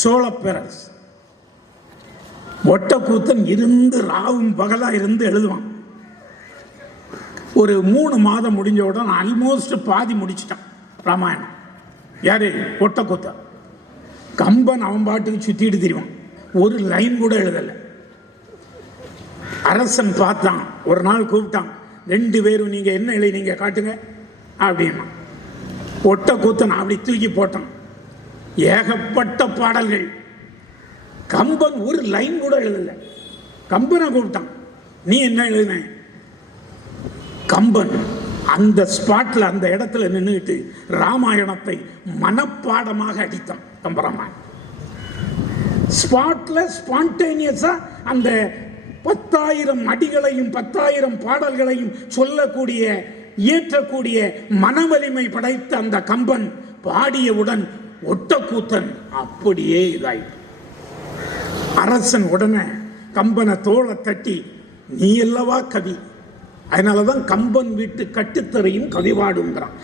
சோழ பேரரசு ஒட்டக்கூத்தன் இருந்து ராவும் பகலா இருந்து எழுதுவான். ஒரு மூணு மாதம் முடிஞ்ச உடனே ஆல்மோஸ்ட் பாதி முடிச்சிட்டான் ராமாயணம். யாரு? ஒட்டக்கூத்தன். கம்பன் அவன் பாட்டுக்கு சுத்திட்டு திரிவான். ஒரு லைன் கூட எழுதலை. அரசன் பார்த்தான். ஒரு நாள் கூப்பிட்டான். ரெண்டு பேரும் நீங்க என்ன எழுதினீங்க காட்டுங்க? அப்படின்னா. ஒட்டக்கூத்தன் அப்படி தூக்கி போட்டான். ஏகப்பட்ட பாடல்கள். கம்பன் ஒரு லைன் கூட எழுதல. கம்பனை கூப்பிட்டான். நீ என்ன எழுதின? கம்பன் அந்த ஸ்பாட்டில் அந்த இடத்துல நின்றுட்டு ராமாயணத்தை மனப்பாடமாக அடித்தான். கம்பராமாயணம். ஸ்பாட்டில் ஸ்பான்டேனியஸாக அந்த பத்தாயிரம் அடிகளையும் பத்தாயிரம் பாடல்களையும் சொல்லக்கூடிய இயற்றக்கூடிய மனவலிமை படைத்த அந்த கம்பன் பாடியவுடன் ஒட்டக்கூத்தன் அப்படியே இதாயிட்டு அரசன் உடனே கம்பனை தோளை தட்டி நீ அல்லவா கவி? அதனாலதான் கம்பன் வீட்டு கட்டுத்தரையும் கவிவாடுங்கிறான்.